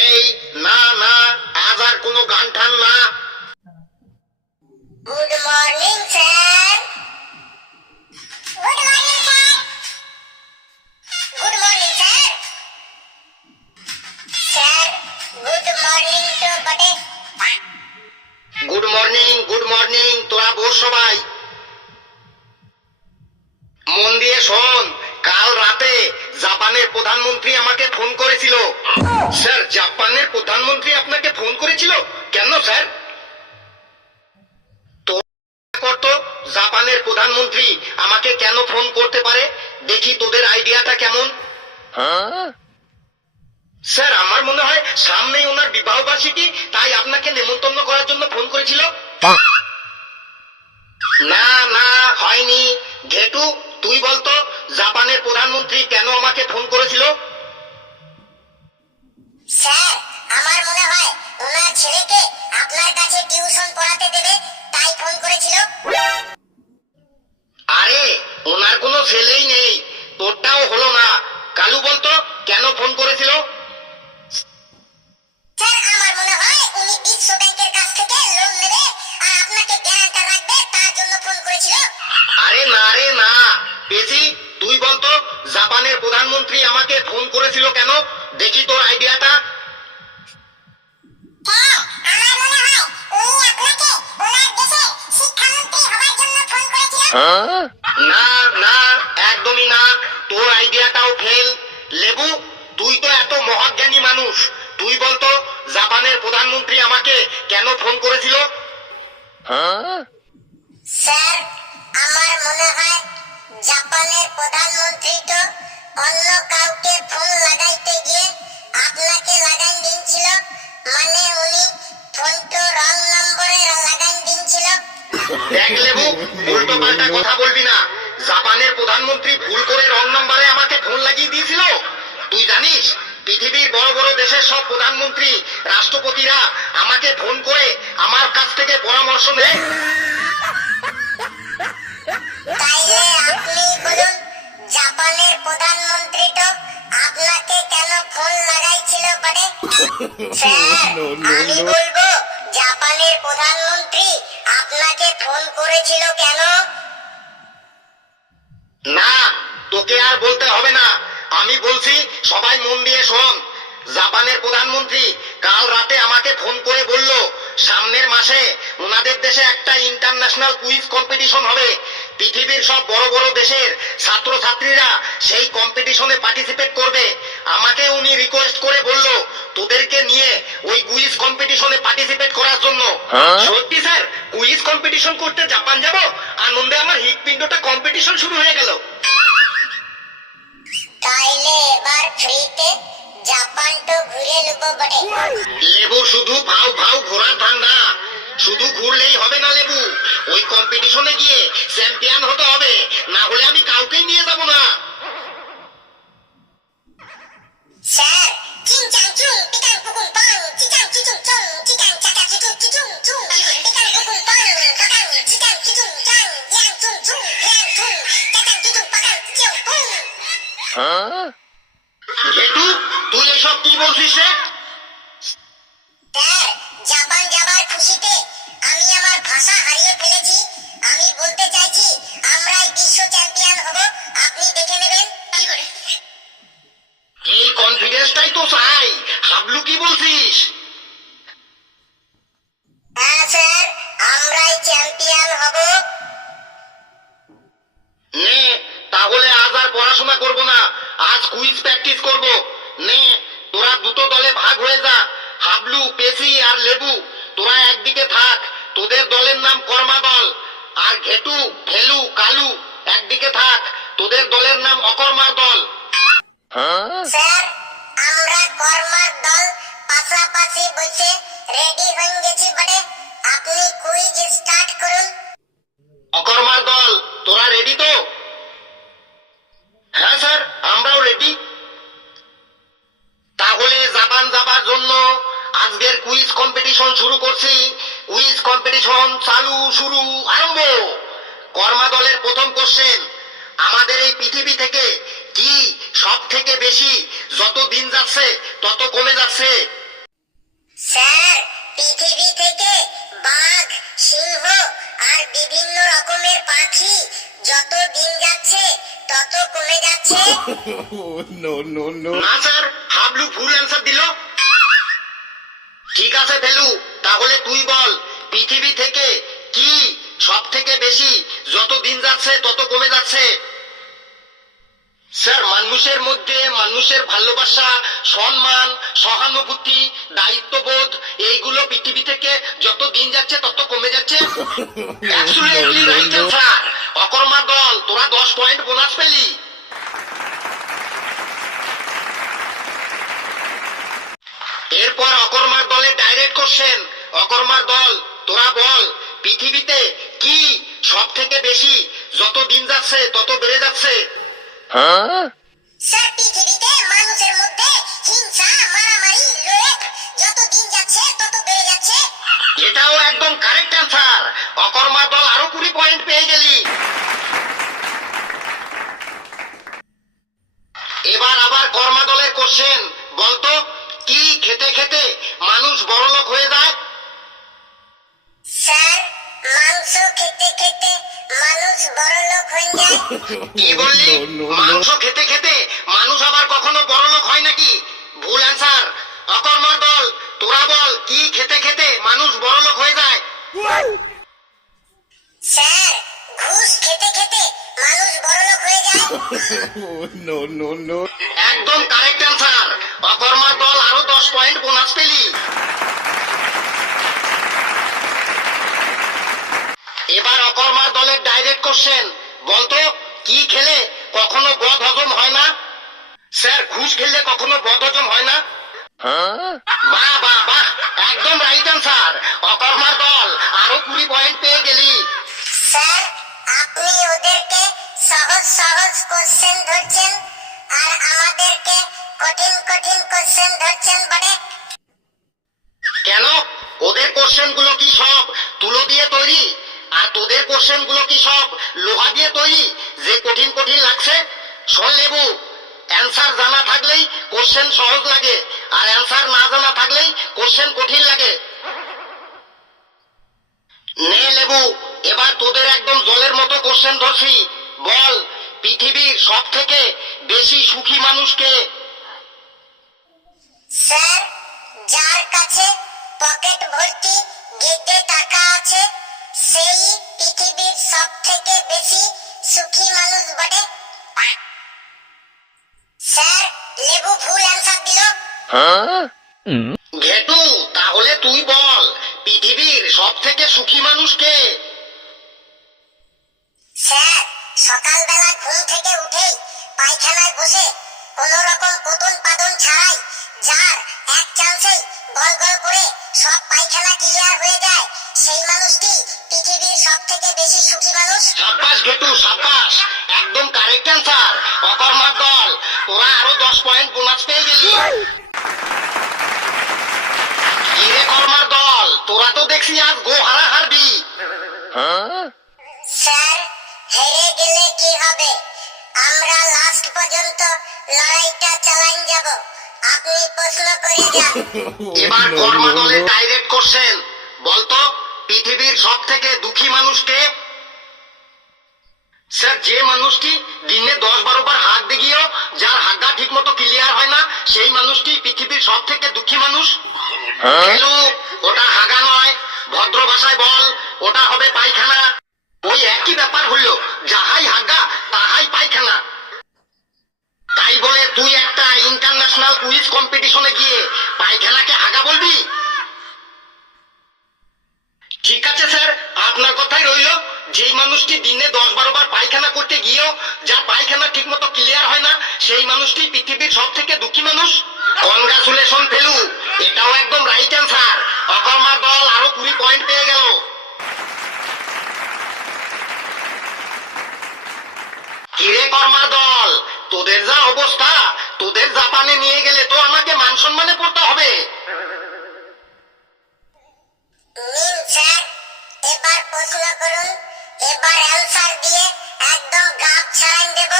এই না না, আজ আর কোনো গান টান না। Good morning sir. Good morning sir. Good morning sir. Sir good morning তো বটে। গুড মর্নিং গুড মর্নিং, তোরা বস সবাই। মন দিয়ে শোন, কাল রাতে জাপানের প্রধানমন্ত্রী আমাকে ফোন করেছিল। স্যার, জাপানের প্রধানমন্ত্রী আপনাকে ফোন করেছিল কেন স্যার? তো জাপানের প্রধানমন্ত্রী আমাকে কেন ফোন করতে পারে, দেখি তোদের আইডিয়াটা কেমন। স্যার, আমার মনে হয় সামনেই ওনার বিবাহ বার্ষিকী, তাই আপনাকে নেমন্তন্ন করার জন্য ফোন করেছিল। না না, হয়নি। ঘেটু, তুই বলতো জাপানের প্রধানমন্ত্রী কেন আমাকে ফোন করেছিল? স্যার আমার মনে হয় ওনার ছেলেকে আপনার কাছে টিউশন পড়াতে দেবে, তাই ফোন করেছিল। আরে, ওনার কোনো ছেলেই নেই, তোরটাও হলো না। কালু বলতো কেন ফোন করেছিল? স্যার আমার মনে হয় উনি বিশ্ব ব্যাংকের কাছ থেকে লোন নেবে আর আপনাকে গ্যারান্টার রাখবে, তার জন্য ফোন করেছিল। আরে না রে না, পেজি, তুই বলতো জাপানের প্রধানমন্ত্রী আমাকে ফোন করেছিল কেন, দেখি তোর আইডিয়াটা। স্যার আমার মনে হয় উনি আপনাকে ওনার দেশে শিক্ষামন্ত্রী হবার জন্য ফোন করেছিল। না না, একদমই না, তোর আইডিয়াটাও ফেল। লেবু, তুই তো এত মহাজ্ঞানী মানুষ, তুই বলতো জাপানের প্রধানমন্ত্রী আমাকে কেন ফোন করেছিল? স্যার আমার মনে হয় জাপানের প্রধানমন্ত্রী তো অন্য কাউকে ফোন লাগাইতে গিয়ে আপনাকে লাগাই দিয়েছিল, মানে উনি ফোন তো রং নম্বরে লাগাই দিয়েছিল। দেখ লেবু, উল্টো পাল্টা কথা বলবি না। জাপানের প্রধানমন্ত্রী ভুল করে রং নম্বরে আমাকে ফোন লাগিয়ে দিয়েছিল। তুই জানিস পৃথিবীর বড় বড় দেশের সব প্রধানমন্ত্রী, রাষ্ট্রপতিরা আমাকে ফোন করে আমার কাছ থেকে পরামর্শ নেয়। তাইলে আপনি বলুন জাপানের প্রধানমন্ত্রী তো আপনাকে কেন ফোন লাগাইছিল বটে? স্যার আমি বলবো জাপানের প্রধানমন্ত্রী আপনাকে ফোন করেছিল কেন? না, তোকে আর বলতে হবে না, আমি বলছি, সবাই মন দিয়ে শোন। জাপানের প্রধানমন্ত্রী কাল রাতে আমাকে ফোন করে বলল সামনের মাসে ওনাদের দেশে একটা ইন্টারন্যাশনাল কুইজ কম্পিটিশন হবে। পৃথিবীর সব বড় বড় দেশের ছাত্রছাত্রীরা সেই কম্পিটিশনে পার্টিসিপেট করবে। আমাকে উনি রিকোয়েস্ট করে বলল তোদেরকে নিয়ে ওই কুইজ কম্পিটিশনে পার্টিসিপেট করার জন্য। সত্যি স্যার, কুইজ কম্পিটিশন করতে জাপান যাব, আনন্দে আমার হৃৎপিণ্ডটা কম্পিটিশন শুরু হয়ে গেল। তাইলে এবার ফ্রিতে জাপান তো ঘুরে নেব বটে। লেবু, শুধু ভাও ভাও ঘোরার ধান্দা, শুধু ঘুরলেই হবে না লেবু, ওই কম্পিটিশনে গিয়ে চ্যাম্পিয়ন হতে হবে, না হলে আমি কাউকেই নিয়ে যাব না। স্যার চিংচাং চুং টিকাং পুকুং পাং চিচাং চিচুং চং চিকাং চাকা চিচুং চিচুং চুং টিকাং পুকুং পাং কাকাং চিচাং চিচুং চাং ইয়াং চুং চুং ইয়াং চুং চাকাং চিচুং পাকাং চিউ পুং। ঘেটু, তুই এসব কি বলছিস রে? স্যার জাপান যাবার খুশিতে আমি আমার ভাষা হারিয়ে ফেলেছি। আমি বলতে চাইছি আমরাই বিশ্ব চ্যাম্পিয়ন হব, আপনি দেখে নেবেন। কি করে? এই কনফিডেন্সটাই তো চাই। হাবলু, কি বলছিস? হ্যাঁ স্যার আমরাই চ্যাম্পিয়ন হব। নে, তাহলে আজ আর পড়াশোনা করব না, আজ কুইজ প্র্যাকটিস করব। নে, তোরা দুটো দলে ভাগ হয়ে যা। হাবলু, পেশি আর লেবু, তোরা একদিকে থাক, তোদের দলের নাম কর্মা দল। আর ঘেটু, ফেলু, কালু একদিকে থাক, তোদের দলের নাম অকর্মার দল। স্যার আমরা কর্মার দল পাশাপাশি বসে রেডি হয়ে গেছি বটে, আপনি কুইজ স্টার্ট করুন। অকর্মার দল, তোরা রেডি তো? হ্যাঁ স্যার, আমরাও রেডি। তাহলে জাপান যাবার জন্য আজকের কুইজ কম্পিটিশন শুরু করছি। কুইজ কম্পিটিশন চালু, শুরু, আরম্ভ। কর্মা দলের প্রথম কোশ্চেন, আমাদের এই পৃথিবী থেকে কি সব থেকে বেশি যত দিন যাচ্ছে তত কমে যাচ্ছে? স্যার, পৃথিবী থেকে বাঘ, সিংহ আর বিভিন্ন রকমের পাখি যত দিন যাচ্ছে তত কমে যাচ্ছে। না স্যার, হাবলু ভুল অ্যান্সার দিল। ঠিক আছে ফেলু, তাহলে তুই বল পৃথিবী থেকে কি সব থেকে বেশি যত দিন যাচ্ছে তত কমে যাচ্ছে? স্যার, মানুষের মধ্যে মানুষের ভালোবাসা, সম্মান, সহানুভূতি, দায়িত্ববোধ এইগুলো পৃথিবী থেকে যত দিন যাচ্ছে তত কমে যাচ্ছে। Absolutely right answer. অকর্মা দল, তোরা 10 পয়েন্ট বোনাস পেলি। এরপর অকর্মার দলের ডাইরেক্ট কোশ্চেন। অকর্মার দল, তোরা বল পৃথিবীতে কি সব থেকে বেশি যত দিন যাচ্ছে তত বেড়ে যাচ্ছে? স্যার, পৃথিবীতে মানুষের মধ্যে হিংসা, মারামারি, লোভ যত দিন যাচ্ছে তত বেড়ে যাচ্ছে। এটাও একদম কারেক্ট অ্যান্সার। অকর্মার দল আরো 20 পয়েন্ট পেয়ে গেলি। এবার আবার কর্মা দলের কোশ্চেন। বলতো কি খেতে খেতে মানুষ বড়লোক হয়ে যায়? স্যার, মাংস খেতে খেতে মানুষ বড়লোক হয়ে যায়। কি বললি? মাংস খেতে খেতে মানুষ আবার কখনো বড়লোক হয় নাকি? ভুল অ্যান্সার। অকর্মার দল, তোরা বল কি খেতে খেতে মানুষ বড়লোক হয়ে যায়? স্যার, ঘুষ খেতে খেতে মানুষ বড়লোক হয়ে যায়। একদম কারেক্ট অ্যান্সার। অকর্মার দল আরো 10 পয়েন্ট বোনাস পেলি। এবার অকর্মার দলের ডাইরেক্ট কোশ্চেন। বলতো কি খেলে কখনো বদ হজম হয় না? স্যার, ঘুষ খেললে কখনো বদ হজম হয় না? বাহ বাহ বাহ, একদম রাইট অ্যান্সার। অকর্মার দল আরো 20 পয়েন্ট পেয়ে গেলি। স্যার, আপনি ওদেরকে সহজ সহজ কোশ্চেন ধরছেন আর আমাদেরকে কঠিন কঠিন কোশ্চেন ধরছেন বটে। কেন? ওদের কোশ্চেন গুলো কি সব তুলো দিয়ে তৈরি? আর তোদের কোশ্চেন গুলো কি সব লোহা দিয়ে তৈরি যে কঠিন কঠিন লাগছে? শোন লেবু, অ্যান্সার জানা থাকলেই কোশ্চেন সহজ লাগে, আর অ্যান্সার না জানা থাকলেই কোশ্চেন কঠিন লাগে। নে লেবু, এবার তোদের একদম জলের মতো কোশ্চেন ধরছি। বল পৃথিবীর সব থেকে বেশি সুখী মানুষকে? স্যার, যার কাছে পকেট ভর্তি গেটে টাকা আছে সেই পৃথিবীর সব থেকে বেশি সুখী মানুষ বটে। স্যার, লেবু ভুল অ্যান্সার দিল। ঘেটু, তাহলে তুই বল পৃথিবীর সব থেকে সুখী মানুষকে? স্যার, সকালবেলা ঘুম থেকে উঠেই পায়খানায় বসে কোন রকম পতন পাদন ছাড়াই যার এক চান্সেই গল গল করে সব পায়খানা ক্লিয়ার হয়ে যায় সেই মানুষটি পৃথিবীর সব থেকে বেশি সুখী মানুষ। সাব্বাস ঘেটু, সাব্বাস, একদম কারেক্ট অ্যান্সার। অকর্মার দল, তোরা আরো 10 পয়েন্ট বোনাস পেয়ে গেলি। কিরে কর্মার দল, তোরা তো দেখছি আজ গো হারা হারবি। স্যার, হেরে গেলে কি হবে? আমরা লাস্ট পর্যন্ত লড়াইটা চালান যাব। আপনি প্রশ্ন করে যান। এবার কর্মা দলের ডাইরেক্ট কোশ্চেন। বলতো পৃথিবীর সব থেকে দুঃখী মানুষকে? স্যার, যে মানুষটি দিনে 10-12 বার হাত দেগিয়েও যার হাগা ঠিক মতো ক্লিয়ার হয় না সেই মানুষটি পৃথিবীর সব থেকে দুঃখী মানুষ। খেলু, ওটা হাগা নয়, ভদ্র ভাষায় বল ওটা হবে পায়খানা। ওই একই ব্যাপার হইল, যাহাই হাগা তাহাই পায়খানা। তাই বলে তুই একটা ইন্টারন্যাশনাল কুইজ কম্পিটিশনে গিয়ে পায়খানাকে হাগা বলবি? ঠিক আছে স্যার, আপনার কথাই রইল। যেই মানুষটি দিনে 10-12 বার পায়খানা করতে গিয়েও যার পায়খানা ঠিক মতো ক্লিয়ার হয় না সেই মানুষটি পৃথিবীর সব থেকে দুঃখী মানুষ। কনগ্রাচুলেশন ফেলু, এটাও একদম রাইট অ্যান্সার। অকর্মার দল আরো 20 পয়েন্ট পেয়ে গেল। কিরে কর্মার দল, তোদের যা অবস্থা, তোদের জাপানে নিয়ে গেলে তো আমাকে মান সম্মানে পড়তে হবে। নিন স্যার, এবার প্রশ্ন করুন। এবার অ্যান্সার দিয়ে একদম গাব ছাড়াই দেব।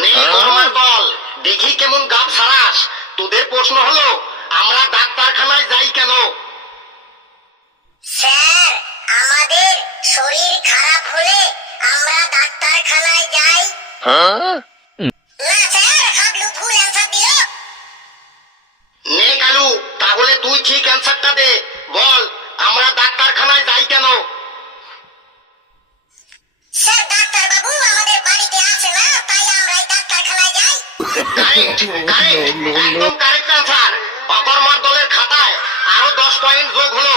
নে কর্মার দল, দেখি কেমন গাব সারাস। তোদের প্রশ্ন হলো আমরা ডাক্তারখানায় যাই কেন? স্যার, আমাদের শরীর খারাপ হলে আমরা ডাক্তারখানায় যাই। না স্যার, হাবলু ভুল অ্যান্সার দিল। নে কালু, তাহলে তুই ঠিক অ্যান্সারটা দে। বল, আমরা ডাক্তারখানায় যাই কেন? স্যার, ডাক্তার বাবু আমাদের বাড়িতে আসে না, তাই আমরা এই ডাক্তারখানায় যাই। কারেক্ট, কারেক্ট, একদম কারেক্ট অ্যান্সার। অকর্মার দলের খাতায় আরো 10 পয়েন্ট যোগ হলো।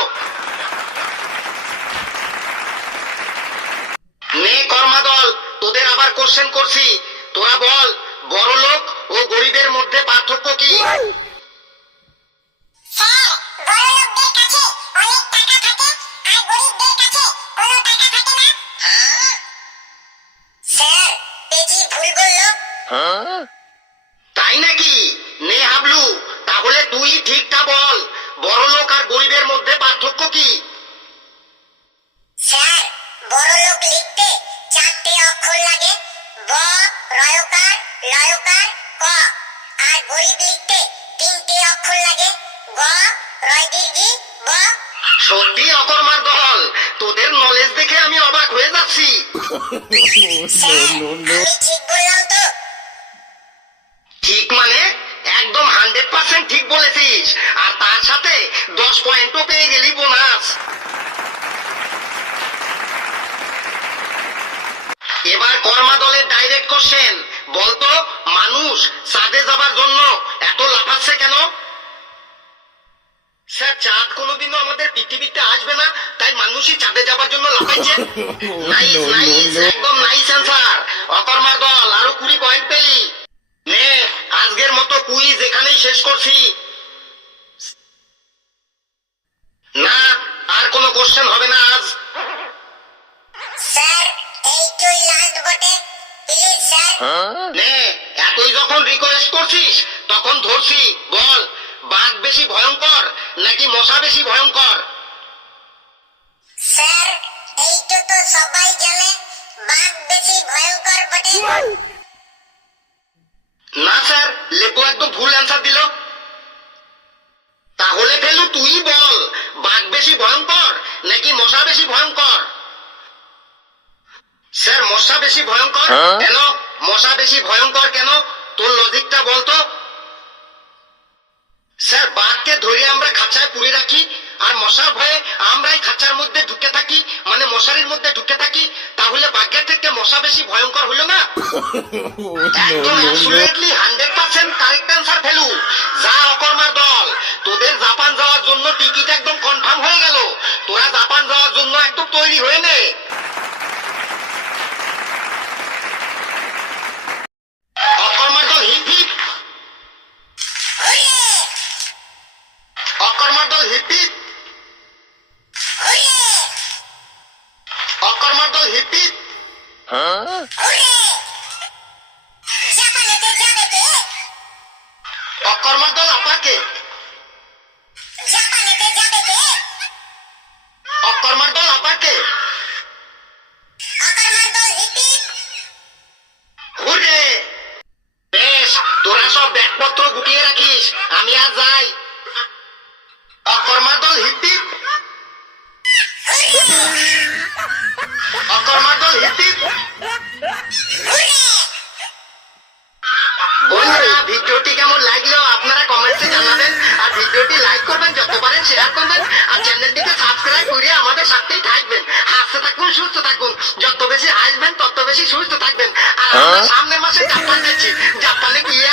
নে কর্মা দল, তোদের আবার কোশ্চেন করছি। তোরা বল, বড়লোক ও গরিবের মধ্যে পার্থক্য কি? স্যার, বড়লোকদের কাছে অনেক টাকা থাকে আর গরিবদের কাছে কোনো টাকা থাকে না। স্যার, পেজি ভুল বললো। তাই নাকি? নে হাবলু, তাহলে তুই ঠিকটা বল, বড়লোক আর গরিবের মধ্যে পার্থক্য কি? স্যার, বড়লোক লিখতে 4টে অক্ষর লাগে, ব, রয়কার, লয়কার, ক। আর গরিব লিখতে 3টে অক্ষর লাগে, গ, রয় দীর্ঘি, ব। সত্যি অকর্মার দল, তোদের নলেজ দেখে আমি অবাক হয়ে যাচ্ছি। স্যার, আমি ঠিক বললাম তো? ঠিক মানে একদম 100% ঠিক বলেছিস, আর তার সাথে 10 পয়েন্টও পেয়ে গেলি বোনাস। এবার কর্মা দলের ডাইরেক্ট কোশ্চেন। বলতো, মানুষ চাঁদে যাবার জন্য এত লাফাচ্ছে কেন? স্যার, চাঁদ কোনোদিনও আমাদের পৃথিবীতে আসবে না, তাই মানুষই চাঁদে যাবার জন্য লাফাইছে। নাইস, নাইস, একদম নাইস অ্যান্সার। অকর্মার দল আরো 20 পয়েন্ট পেলি। নে, আজকের মতো কুইজ এখানেই শেষ করছি। না, আর কোনো কোশ্চেন হবে না আজ। স্যার, এইটাই লাস্ট বটে, প্লিজ স্যার। নে, এতই যখন রিকোয়েস্ট করছিস তখন ধরছি। বল, বাঘ বেশি ভয়ঙ্কর নাকি মশা বেশি ভয়ঙ্কর? স্যার, এইটা তো সবাই জানে, বাঘ বেশি ভয়ঙ্কর বটে। না স্যার, লেবু একদম ভুল অ্যান্সার দিল। তাহলে ফেলু তুই বল, বাঘ বেশি ভয়ঙ্কর নাকি মশা বেশি ভয়ঙ্কর? স্যার, মশা বেশি ভয়ঙ্কর। কেন মশা বেশি ভয়ঙ্কর কেন? তোর লজিকটা বলতো। স্যার, বাঘকে ধরে আমরা খাঁচায় পুরে রাখি, আর মশার ভয়ে আমরাই খাঁচার মধ্যে ঢুকে থাকি, মানে মশারির মধ্যে ঢুকে থাকি। তাহলে বাঘের থেকে মশা বেশি ভয়ঙ্কর হলো না? একদম অ্যাবসলিউটলি 100% কারেক্ট অ্যান্সার ফেলু। যা অকর্মার দল, তোদের জাপান যাওয়ার জন্য টিকিট একদম কনফার্ম হয়ে গেল। তোরা জাপান যাওয়ার জন্য একদম তৈরি হয়ে নে। অকর্মার দল হিপ হিপ, হুররে, অকর্মার দল হিপ হিপ, হুররে, অকর্মার দল হিপ হিপ। হুররে। জাপানেতে যাবে কে? অকর্মার দল আপাকে, জাপানেতে যাবে কে? অকর্মার দল আপাকে। অকর্মার দল হিপি। হুররে! বেশ, তোরা সব ব্যাগপত্র গুটিয়ে রাখিস, আমি আর যাই। অকর্মার দল হিপ হিপ, অকর্মার দল হিপ হিপ। বন্ধুরা, ভিডিওটি কেমন লাগলো আপনারা কমেন্টে জানাবেন, আর ভিডিওটি লাইক করবেন, যত পারেন শেয়ার করবেন, আর চ্যানেলটিকে সাবস্ক্রাইব করে আমাদের সাথেই থাকবেন। হাসতে থাকুন, সুস্থ থাকুন, যত বেশি হাসবেন তত বেশি সুস্থ থাকবেন। আর আমরা সামনের মাসে জাপান যাচ্ছি, জাপানে গিয়ে